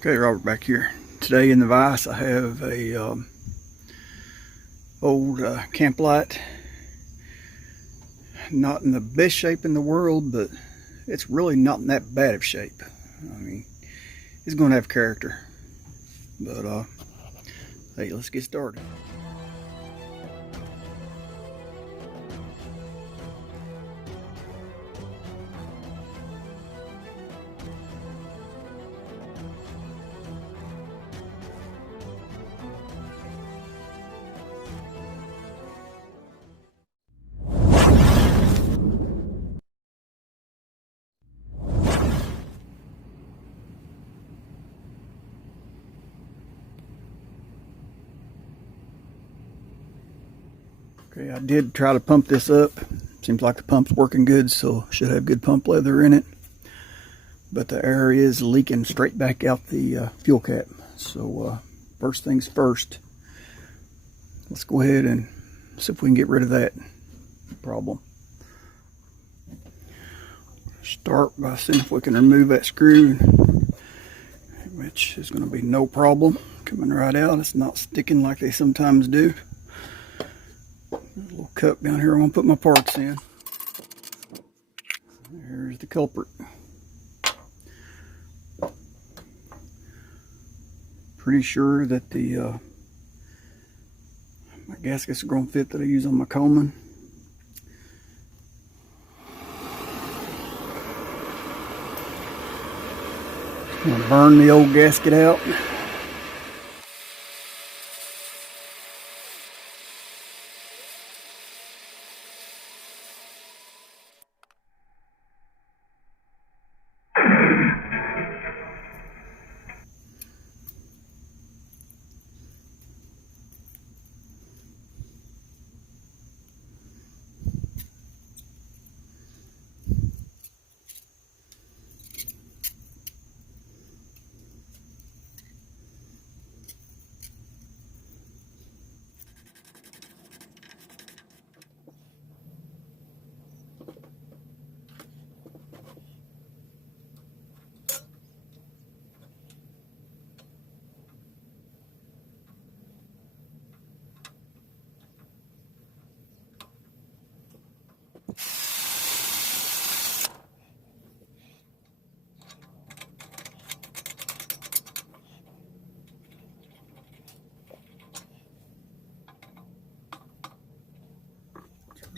Okay, Robert back here. Today in the vise I have a old Kamplite. Not in the best shape in the world, but it's really not in that bad of shape. I mean, it's going to have character. But hey, let's get started. Okay, I did try to pump this up. Seems like the pump's working good, so should have good pump leather in it. But the air is leaking straight back out the fuel cap. So first things first, let's go ahead and see if we can get rid of that problem. Start by seeing if we can remove that screw, which is going to be no problem. Coming right out, it's not sticking like they sometimes do. There's a little cup down here I'm going to put my parts in. There's the culprit. Pretty sure that the my gaskets are going to fit that I use on my Coleman. I'm going to burn the old gasket out.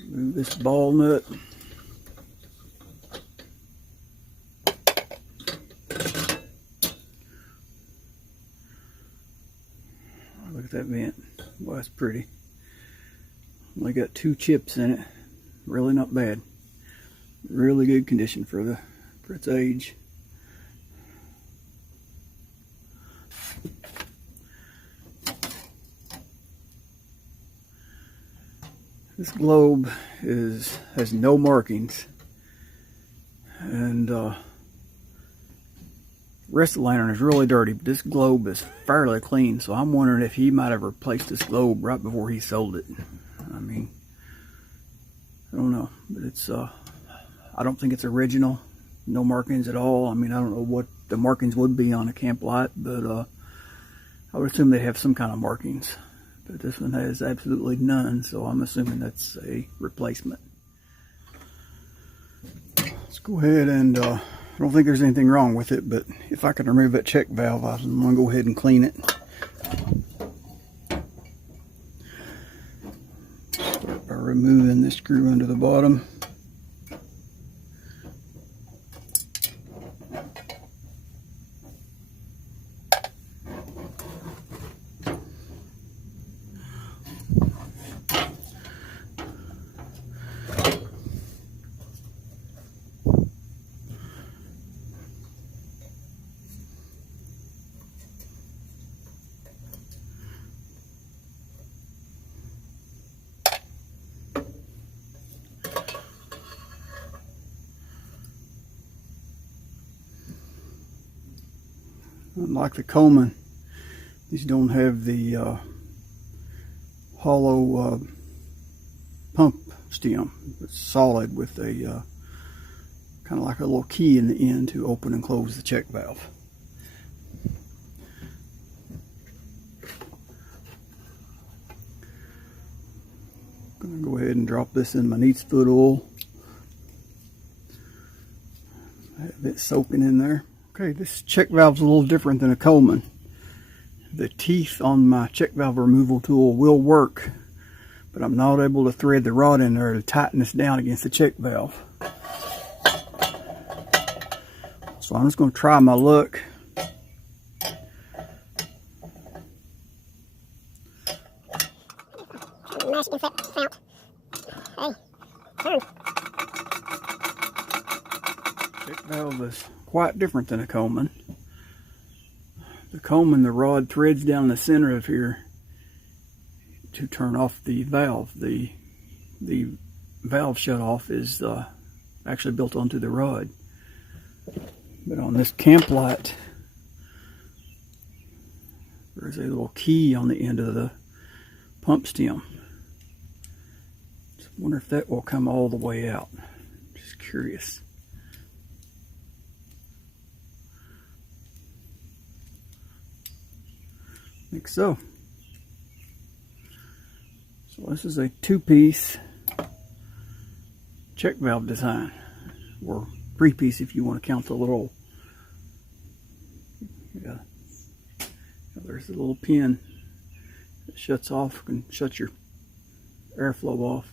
Move this ball nut. Look at that vent. Boy, that's pretty. Only got 2 chips in it. Really not bad. Really good condition for its age. This globe has no markings, and the rest of the lantern is really dirty, but this globe is fairly clean, so I'm wondering if he might have replaced this globe right before he sold it. I mean, I don't know, but it's I don't think it's original. No markings at all. I mean, I don't know what the markings would be on a Kamplite, but I would assume they have some kind of markings. But this one has absolutely none, so I'm assuming that's a replacement. Let's go ahead and, I don't think there's anything wrong with it, but if I can remove that check valve, I'm going to go ahead and clean it. Start by removing this screw under the bottom. Unlike the Coleman, these don't have the hollow pump stem. It's solid with a kind of like a little key in the end to open and close the check valve. I'm gonna go ahead and drop this in my neat's foot oil. Have it soaking in there. Okay, this check valve's a little different than a Coleman. The teeth on my check valve removal tool will work, but I'm not able to thread the rod in there to tighten this down against the check valve. So I'm just going to try my luck. Check valve is quite different than a Coleman. The Coleman, the rod threads down the center of here to turn off the valve. The valve shut off is actually built onto the rod. But on this Kamplite, there's a little key on the end of the pump stem. Just wonder if that will come all the way out. Just curious. I think so. So this is a two-piece check valve design, or three-piece if you want to count the little, there's a little pin that shuts off, can shut your airflow off.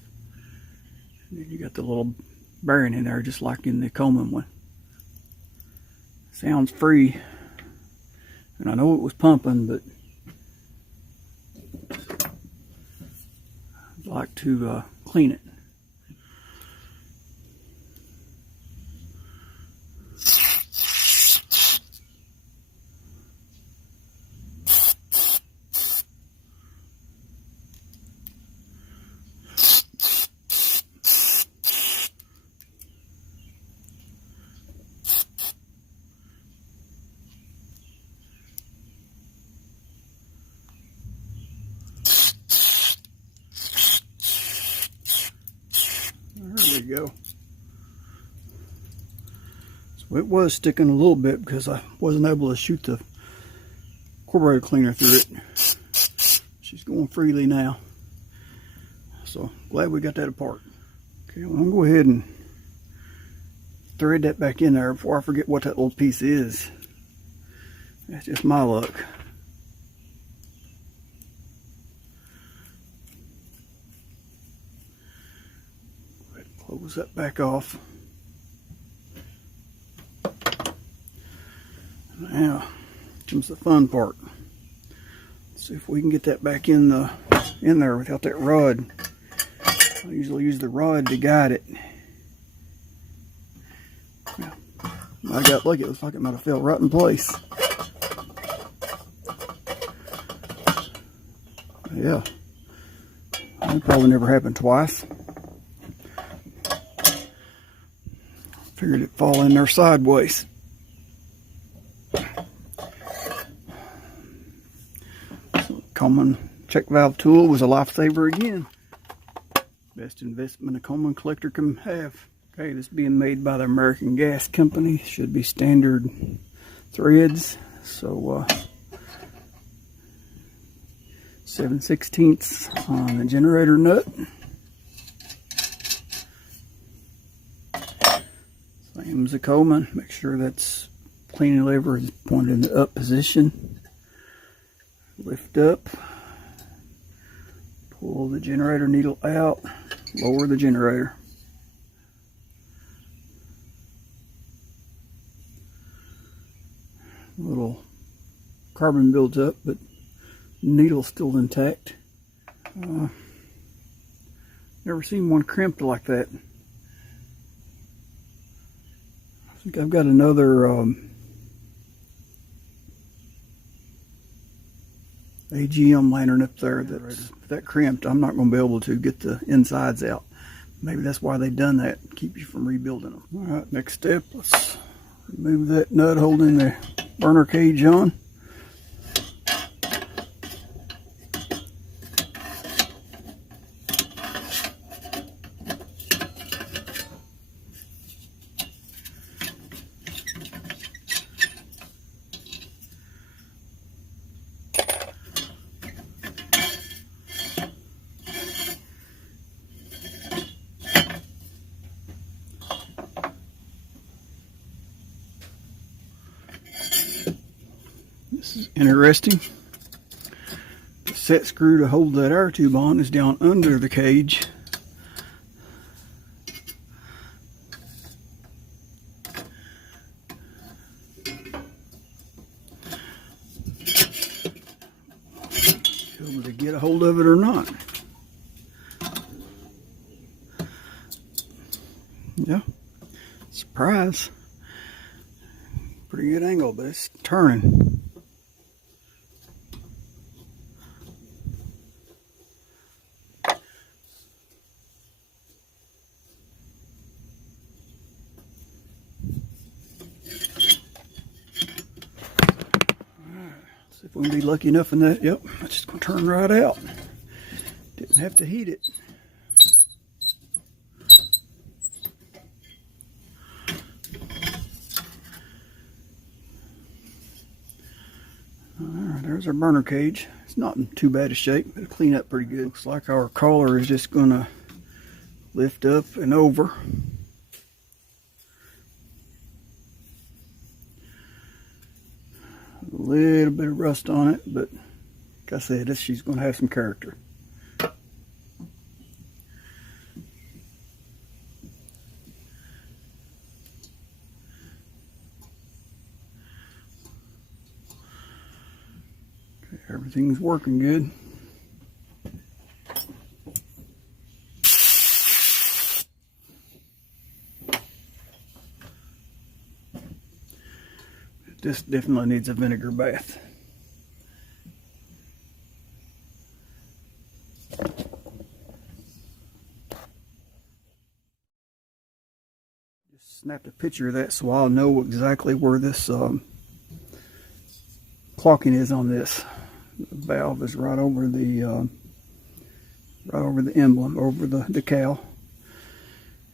And then you got the little bearing in there just like in the Coleman one. Sounds free, and I know it was pumping, but I'd like to clean it. There we go. So it was sticking a little bit because I wasn't able to shoot the carburetor cleaner through it. She's going freely now. So glad we got that apart. Okay, well, I'm going to go ahead and thread that back in there before I forget what that little piece is. That's just my luck. Close that back off. Now comes the fun part. Let's see if we can get that back in there without that rod. I usually use the rod to guide it. Yeah, I got lucky. It looks like it might have fell right in place. Yeah, that probably never happened twice. Figured it'd fall in there sideways. So, Coleman check valve tool was a lifesaver again. Best investment a Coleman collector can have. Okay, this being made by the American Gas Company. Should be standard threads. So 7/16 on the generator nut. Same as a Coleman. Make sure that's cleaning lever is pointed in the up position. Lift up. Pull the generator needle out. Lower the generator. A little carbon builds up, but needle's still intact. Never seen one crimped like that. I think I've got another AGM lantern up there that crimped. I'm not going to be able to get the insides out. Maybe that's why they've done that, keep you from rebuilding them. All right, next step, let's remove that nut holding the burner cage on. This is interesting. The set screw to hold that air tube on is down under the cage. Able to get a hold of it or not. Yeah, surprise. Pretty good angle, but it's turning. See if we can be lucky enough in that. Yep, it's just going to turn right out. Didn't have to heat it. Alright, there's our burner cage. It's not in too bad a shape, but it'll clean up pretty good. Looks like our collar is just going to lift up and over. A little bit of rust on it, but like I said, she's going to have some character. Okay, everything's working good. This definitely needs a vinegar bath. Just snapped a picture of that so I'll know exactly where this clocking is on this. The valve is right over the emblem, over the decal.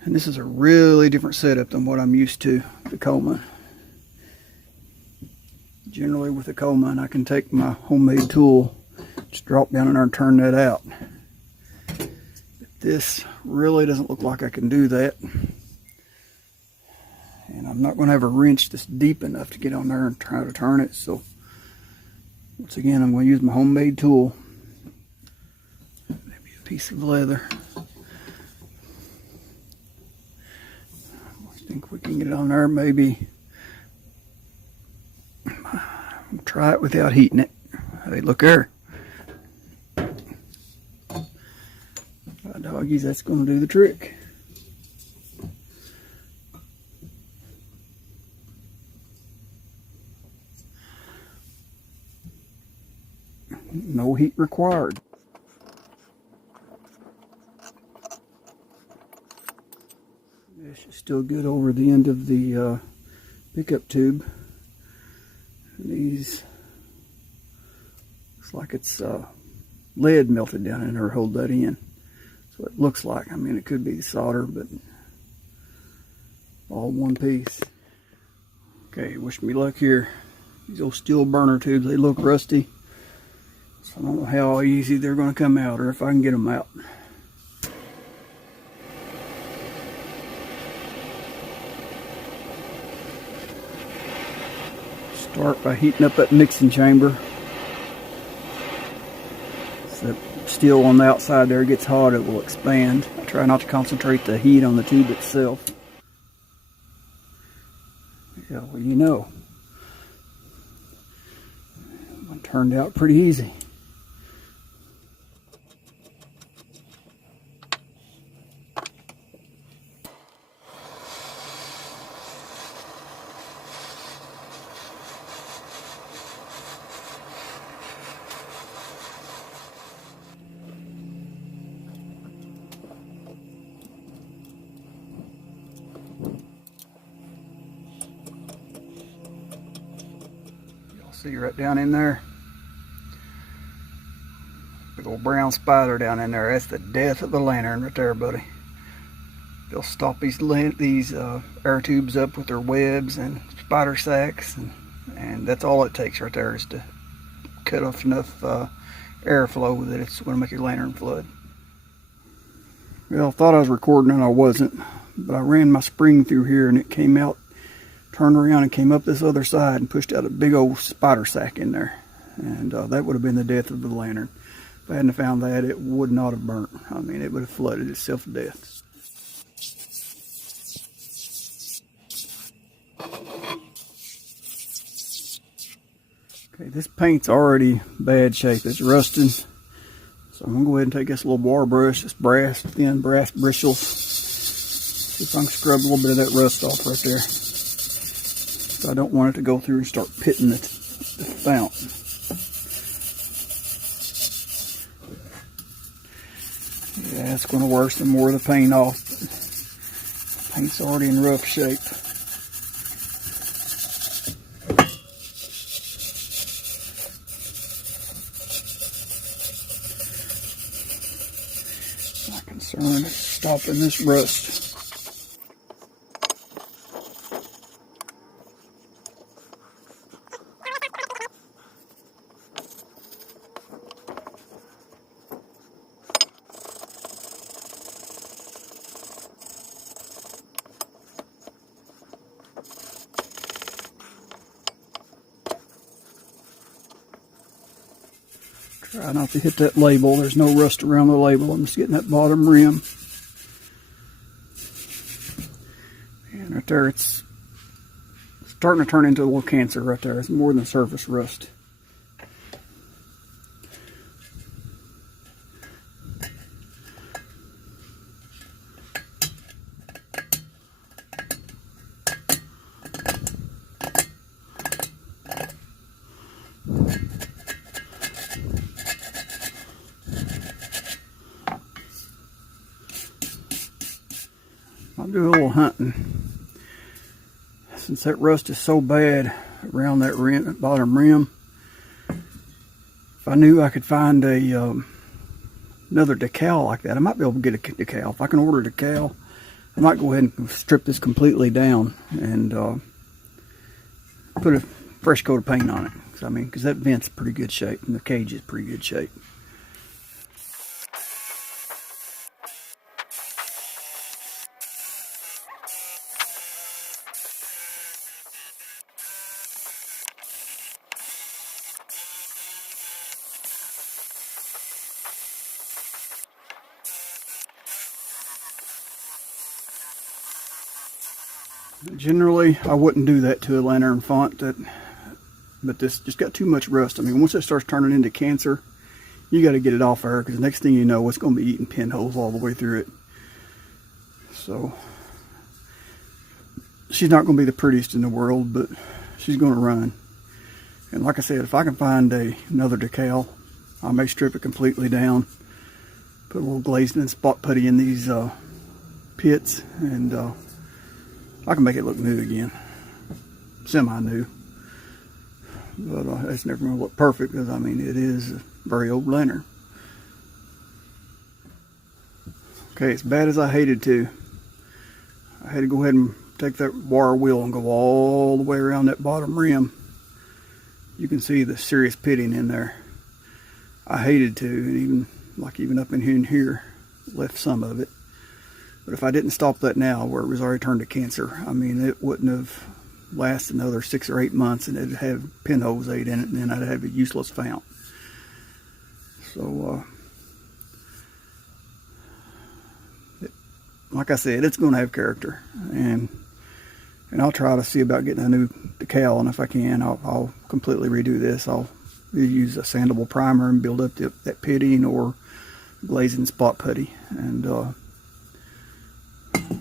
And this is a really different setup than what I'm used to, the Coleman. Generally with a Coleman, I can take my homemade tool, just drop down in there and turn that out. But this really doesn't look like I can do that. And I'm not going to have a wrench that's deep enough to get on there and try to turn it. So once again, I'm going to use my homemade tool. Maybe a piece of leather. I think we can get it on there maybe. Try it without heating it. Hey, look there. Doggies, that's going to do the trick. No heat required. This is still good over the end of the pickup tube. These looks like it's lead melted down in there to hold that in. So it looks like, I mean, it could be solder, but all one piece. Okay, wish me luck here. These old steel burner tubes, they look rusty. So I don't know how easy they're going to come out or if I can get them out. Start by heating up that mixing chamber. So the steel on the outside there gets hot, it will expand. I try not to concentrate the heat on the tube itself. Yeah, well, you know. One turned out pretty easy. See right down in there, big old brown spider down in there. That's the death of the lantern right there, buddy. They'll stop these air tubes up with their webs and spider sacks, and that's all it takes right there is to cut off enough airflow that it's going to make your lantern flood. Well, I thought I was recording and I wasn't, but I ran my spring through here and it came out turned around and came up this other side and pushed out a big old spider sack in there. And that would have been the death of the lantern. If I hadn't found that, it would not have burnt. I mean, it would have flooded itself to death. Okay, this paint's already bad shape. It's rusting. So I'm going to go ahead and take this little bar brush, this thin brass bristles. See if I can scrub a little bit of that rust off right there. So I don't want it to go through and start pitting the fount. Yeah, it's going to worsen more of the paint off. The paint's already in rough shape. My concern is stopping this rust. Try not to hit that label. There's no rust around the label. I'm just getting that bottom rim. And right there, it's starting to turn into a little cancer right there. It's more than surface rust. I'll do a little hunting. Since that rust is so bad around that bottom rim, if I knew I could find another decal like that, I might be able to get a decal. If I can order a decal, I might go ahead and strip this completely down and put a fresh coat of paint on it. I mean, because that vent's pretty good shape and the cage is pretty good shape. Generally, I wouldn't do that to a lantern font, but this just got too much rust. I mean, once it starts turning into cancer, you got to get it off there, because the next thing you know, it's going to be eating pinholes all the way through it. So, she's not going to be the prettiest in the world, but she's going to run. And like I said, if I can find another decal, I may strip it completely down, put a little glazing and spot putty in these pits, and I can make it look new again, semi-new. But it's never going to look perfect, because I mean, it is a very old lantern. Okay, as bad as I hated to, I had to go ahead and take that wire wheel and go all the way around that bottom rim. You can see the serious pitting in there. I hated to, and even up in here, left some of it. But if I didn't stop that now, where it was already turned to cancer, I mean, it wouldn't have lasted another 6 or 8 months, and it'd have pinholes ate in it, and then I'd have a useless fount. So, like I said, it's going to have character, and I'll try to see about getting a new decal, and if I can, I'll completely redo this. I'll use a sandable primer and build up that pitting, or glazing spot putty, and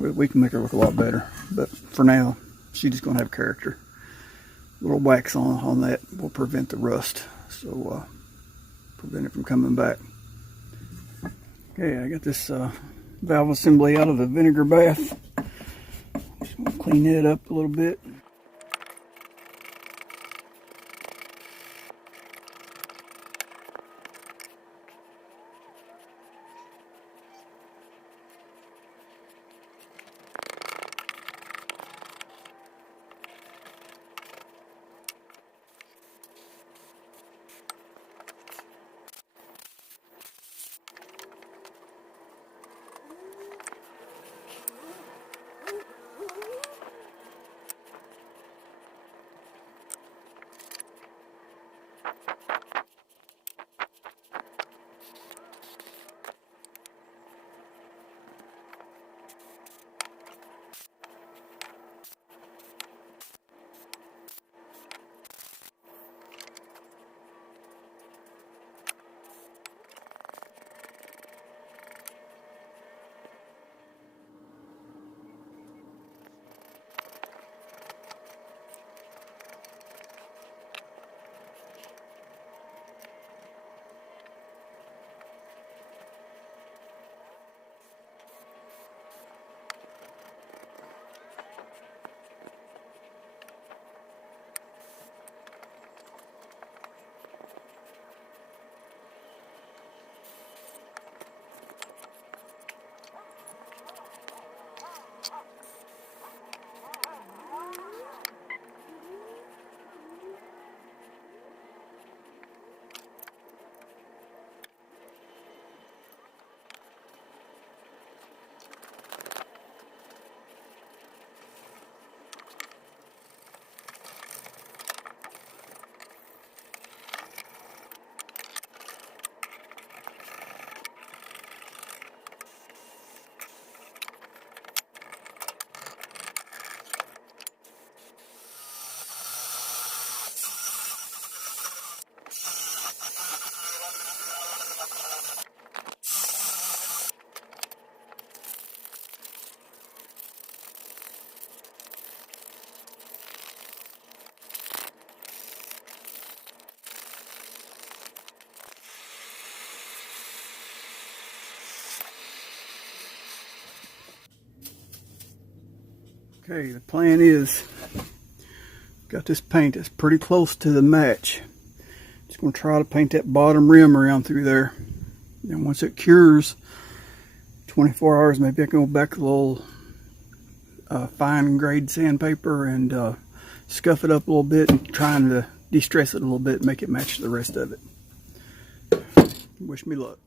we can make her look a lot better. But for now, she's just going to have character. A little wax on that will prevent the rust, so prevent it from coming back. Okay, I got this valve assembly out of the vinegar bath. Just going to clean it up a little bit. Okay, the plan is, got this paint that's pretty close to the match. Just going to try to paint that bottom rim around through there. And once it cures, 24 hours, maybe I can go back with a little fine grade sandpaper and scuff it up a little bit and trying to de-stress it a little bit and make it match the rest of it. Wish me luck.